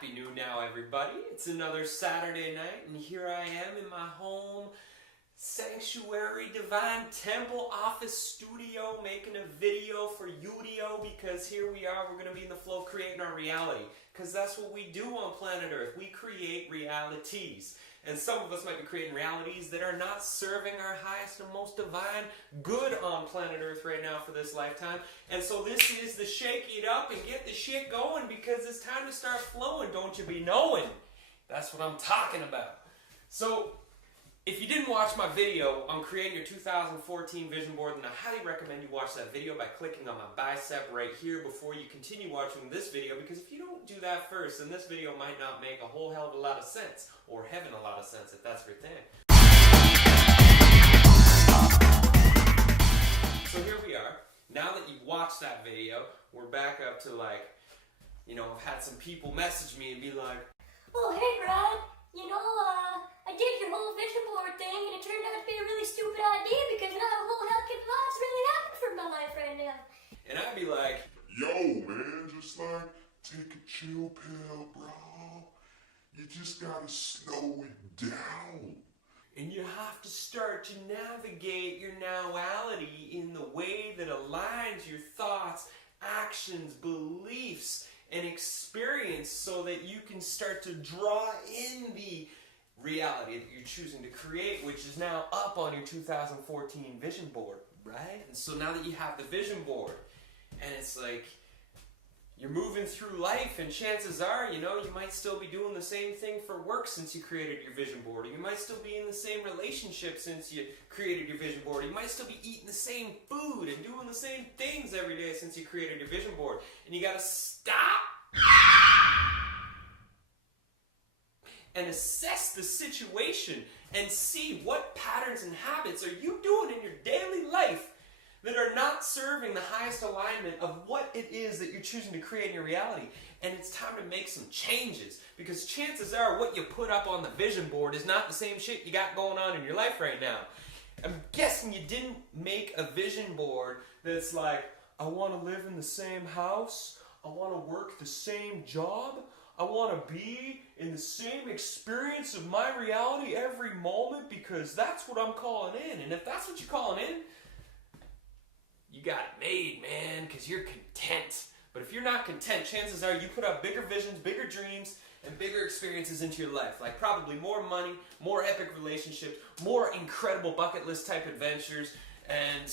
Happy New Now, everybody. It's another Saturday night, and here I am in my home sanctuary, divine temple office studio, making a video for Udio, because here we are, we're going to be in the flow of creating our reality, because that's what we do on planet Earth. We create realities. And some of us might be creating realities that are not serving our highest and most divine good on planet Earth right now for this lifetime. And so this is the shake it up and get the shit going, because it's time to start flowing, don't you be knowing? That's what I'm talking about. So if you didn't watch my video on creating your 2014 vision board, then I highly recommend you watch that video by clicking on my bicep right here before you continue watching this video, because if you don't do that first, then this video might not make a whole hell of a lot of sense, or heaven a lot of sense if that's your thing. So here we are. Now that you've watched that video, we're back up to I've had some people message me and be like, "Oh, hey Brad, I did your whole vision board thing and it turned out to be a really stupid idea because not a whole heck of lot's really happening for my life right now." And I'd be like, "Yo, man, just take a chill pill, bro. You just gotta slow it down." And you have to start to navigate your nowality in the way that aligns your thoughts, actions, beliefs, and experience, so that you can start to draw in the reality that you're choosing to create, which is now up on your 2014 vision board, right? And so now that you have the vision board, and it's like you're moving through life, and chances are, you might still be doing the same thing for work since you created your vision board, or you might still be in the same relationship since you created your vision board, or you might still be eating the same food and doing the same things every day since you created your vision board. And you gotta stop and assess the situation and see what patterns and habits are you doing in your daily life that are not serving the highest alignment of what it is that you're choosing to create in your reality. And it's time to make some changes, because chances are what you put up on the vision board is not the same shit you got going on in your life right now. I'm guessing you didn't make a vision board that's like, I want to live in the same house, I want to work the same job, I want to be in the same experience of my reality every moment, because that's what I'm calling in. And if that's what you're calling in, you got it made, man, because you're content. But if you're not content, chances are you put up bigger visions, bigger dreams, and bigger experiences into your life. Like probably more money, more epic relationships, more incredible bucket list type adventures, and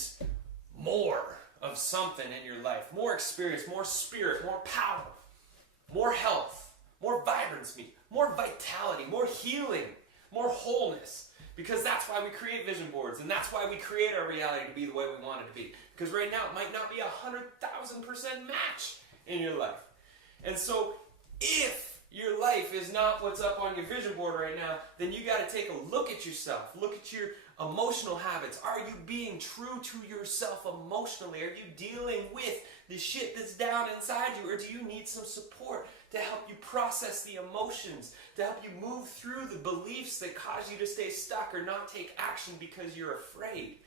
more of something in your life. More experience, more spirit, more power, more health, more vibrancy, more vitality, more healing, more wholeness. Because that's why we create vision boards, and that's why we create our reality to be the way we want it to be. Because right now it might not be 100,000% match in your life. And so if your life is not what's up on your vision board right now, then you got to take a look at yourself. Look at your emotional habits. Are you being true to yourself emotionally? Are you dealing with the shit that's down inside you? Or do you need some support to help you process the emotions, to help you move through the beliefs that cause you to stay stuck or not take action because you're afraid?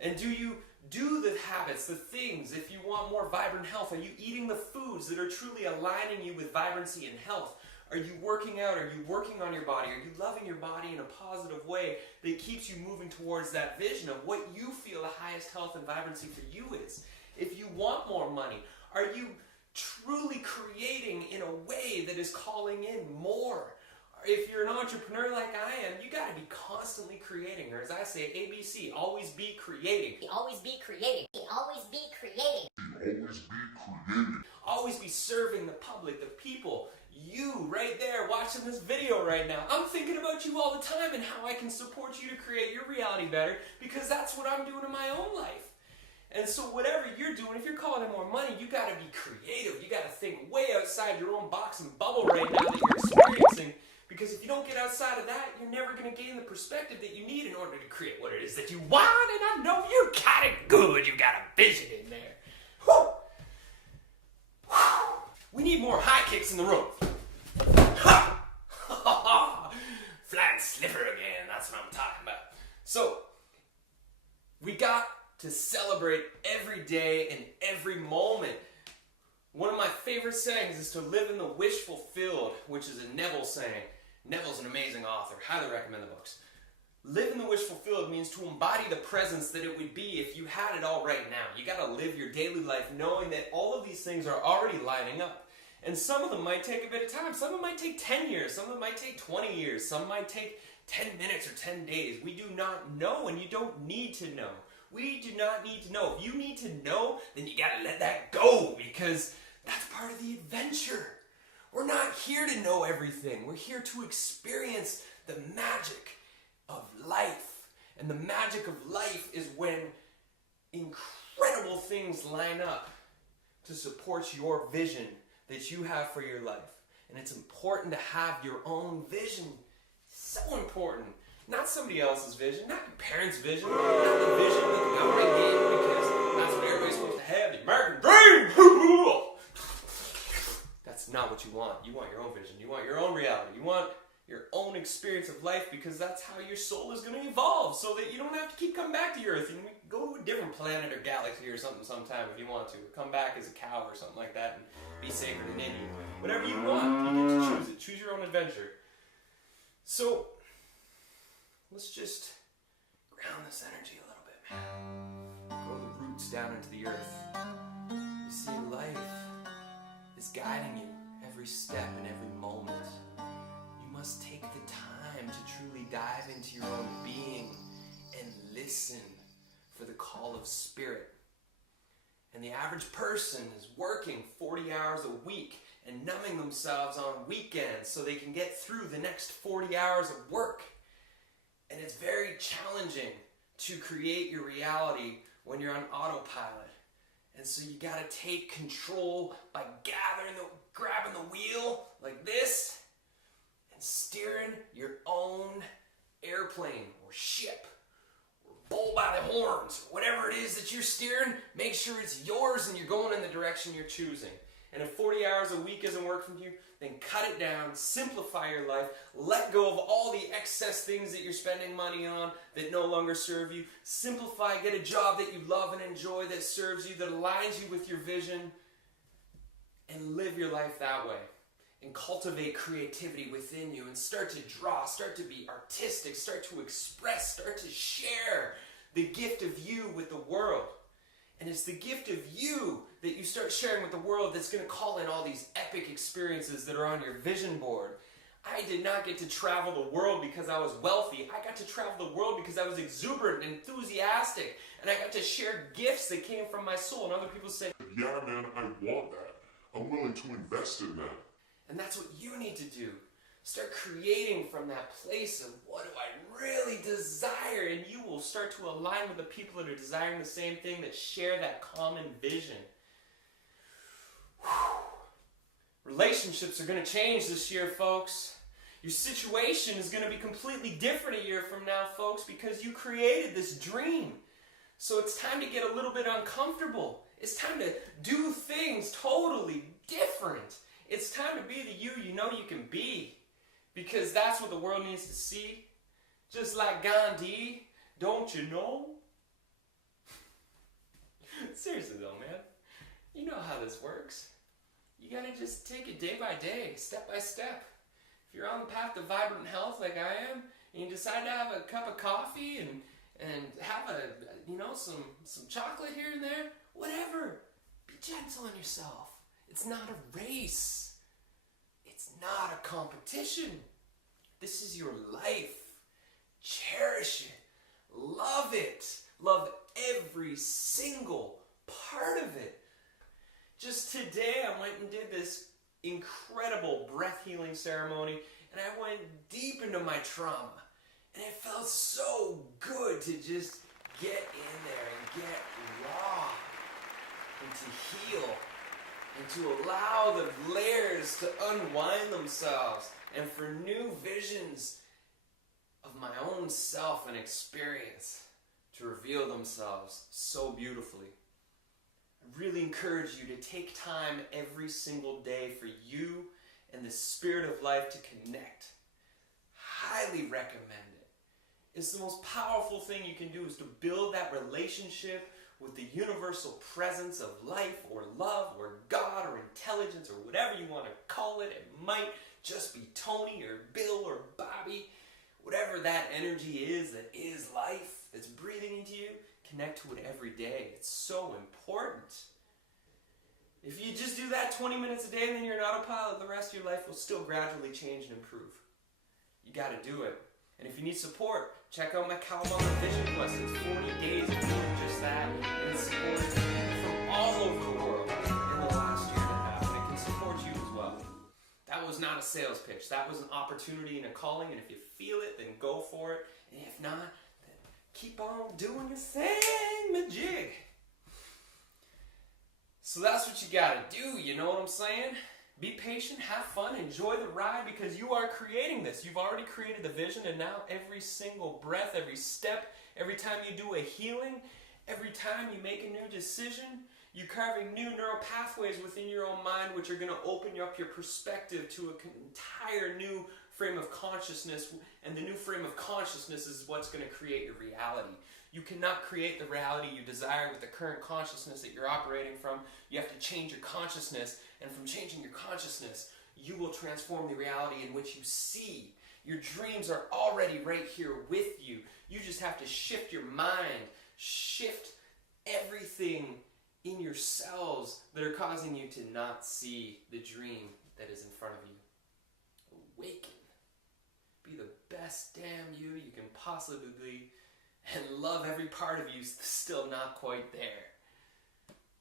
And do you do the habits, the things, if you want more vibrant health? Are you eating the foods that are truly aligning you with vibrancy and health? Are you working out? Are you working on your body? Are you loving your body in a positive way that keeps you moving towards that vision of what you feel the highest health and vibrancy for you is? If you want more money, are you truly creating in a way that is calling in more? If you're an entrepreneur like I am, you got to be constantly creating, or as I say, ABC, always be creating. Always be creating. Always be creating. Always be creative. Always be serving the public, the people. You right there watching this video right now. I'm thinking about you all the time and how I can support you to create your reality better, because that's what I'm doing in my own life. And so whatever you're doing, if you're calling in more money, you got to be creative. You got to think way outside your own box and bubble right now that you're experiencing. Because if you don't get outside of that, you're never going to gain the perspective that you need in order to create what it is that you want. And I know you got it good. You got a vision in there. Whew. Whew. We need more high kicks in the room. Ha! Flat slipper again. That's what I'm talking about. So, we got to celebrate every day and every moment One of my favorite sayings is to live in the wish fulfilled, which is a Neville saying. Neville's an amazing author. Highly recommend the books. Live in the wish fulfilled means to embody the presence that it would be if you had it all right now. You got to live your daily life knowing that all of these things are already lining up. And some of them might take a bit of time. Some of them might take 10 years. Some of them might take 20 years. Some might take 10 minutes or 10 days. We do not know, and you don't need to know. We do not need to know. If you need to know, then you got to let that go, because that's part of the adventure. We're not here to know everything. We're here to experience the magic of life. And the magic of life is when incredible things line up to support your vision that you have for your life. And it's important to have your own vision. So important. Not somebody else's vision, not your parents' vision, not the vision that the government gave you because that's what everybody's supposed to have, the American dream! That's not what you want. You want your own vision. You want your own reality. You want your own experience of life, because that's how your soul is going to evolve, so that you don't have to keep coming back to the earth. And we can go to a different planet or galaxy or something sometime if you want to. Come back as a cow or something like that and be sacred in India. Whatever you want, you get to choose it. Choose your own adventure. So, let's just ground this energy a little bit, man. Grow the roots down into the earth. You see, life is guiding you every step and every moment. You must take the time to truly dive into your own being and listen for the call of spirit. And the average person is working 40 hours a week and numbing themselves on weekends so they can get through the next 40 hours of work. And it's very challenging to create your reality when you're on autopilot. And so you gotta take control by grabbing the wheel like this and steering your own airplane or ship or bull by the horns. Whatever it is that you're steering, make sure it's yours and you're going in the direction you're choosing. And if 40 hours a week isn't working for you, then cut it down, simplify your life, let go of all the excess things that you're spending money on that no longer serve you. Simplify, get a job that you love and enjoy, that serves you, that aligns you with your vision, and live your life that way. And cultivate creativity within you and start to draw, start to be artistic, start to express, start to share the gift of you with the world. And it's the gift of you that you start sharing with the world that's going to call in all these epic experiences that are on your vision board. I did not get to travel the world because I was wealthy. I got to travel the world because I was exuberant and enthusiastic. And I got to share gifts that came from my soul. And other people say, Yeah, man, I want that. I'm willing to invest in that. and that's what you need to do. Start creating from that place of what do I really desire, and you will start to align with the people that are desiring the same thing, that share that common vision. Relationships are going to change this year, folks. Your situation is going to be completely different a year from now, folks, because you created this dream. So it's time to get a little bit uncomfortable. It's time to do things totally different. It's time to be the you know you can be. Because that's what the world needs to see. Just like Gandhi, don't you know? Seriously though, man. You know how this works. You gotta just take it day by day, step by step. If you're on the path to vibrant health like I am, and you decide to have a cup of coffee and have some chocolate here and there, whatever. Be gentle on yourself. It's not a race. It's not a competition. This is your life. Cherish it. Love it. Love every single part of it. Just today I went and did this incredible breath healing ceremony, and I went deep into my trauma. And it felt so good to just get in there and get raw and to heal. And to allow the layers to unwind themselves, and for new visions of my own self and experience to reveal themselves so beautifully. I really encourage you to take time every single day for you and the spirit of life to connect. Highly recommend it. It's the most powerful thing you can do, is to build that relationship with the universal presence of life or love or God or intelligence or whatever you want to call it. It might just be Tony or Bill or Bobby. Whatever that energy is that is life, that's breathing into you, connect to it every day. It's so important. If you just do that 20 minutes a day and then you're an autopilot, the rest of your life will still gradually change and improve. You got to do it. And if you need support, check out my Cowabunga Vision Quest. It's 40 days of doing just that. And it's supported from all over the world in the last year and a half. And it can support you as well. That was not a sales pitch. That was an opportunity and a calling. And if you feel it, then go for it. And if not, then keep on doing your thing, majig. So that's what you gotta do, you know what I'm saying? Be patient, have fun, enjoy the ride, because you are creating this. You've already created the vision, and now every single breath, every step, every time you do a healing, every time you make a new decision, you're carving new neural pathways within your own mind, which are going to open up your perspective to an entire new frame of consciousness, and the new frame of consciousness is what's going to create your reality. You cannot create the reality you desire with the current consciousness that you're operating from. You have to change your consciousness, and from changing your consciousness, you will transform the reality in which you see. Your dreams are already right here with you. You just have to shift your mind, shift everything in your cells that are causing you to not see the dream that is in front of you. Awaken. Be the best damn you can possibly be, and love every part of you still not quite there.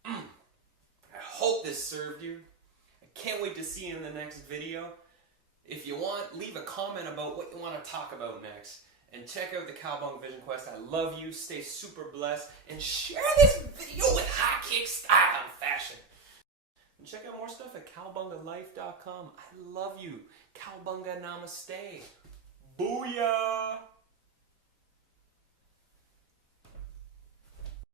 I hope this served you. I can't wait to see you in the next video. If you want, leave a comment about what you want to talk about next. And check out the Cowabunga Vision Quest. I love you. Stay super blessed. And share this video with high kick style and fashion. And check out more stuff at cowabungalife.com. I love you. Cowabunga Namaste. Booyah!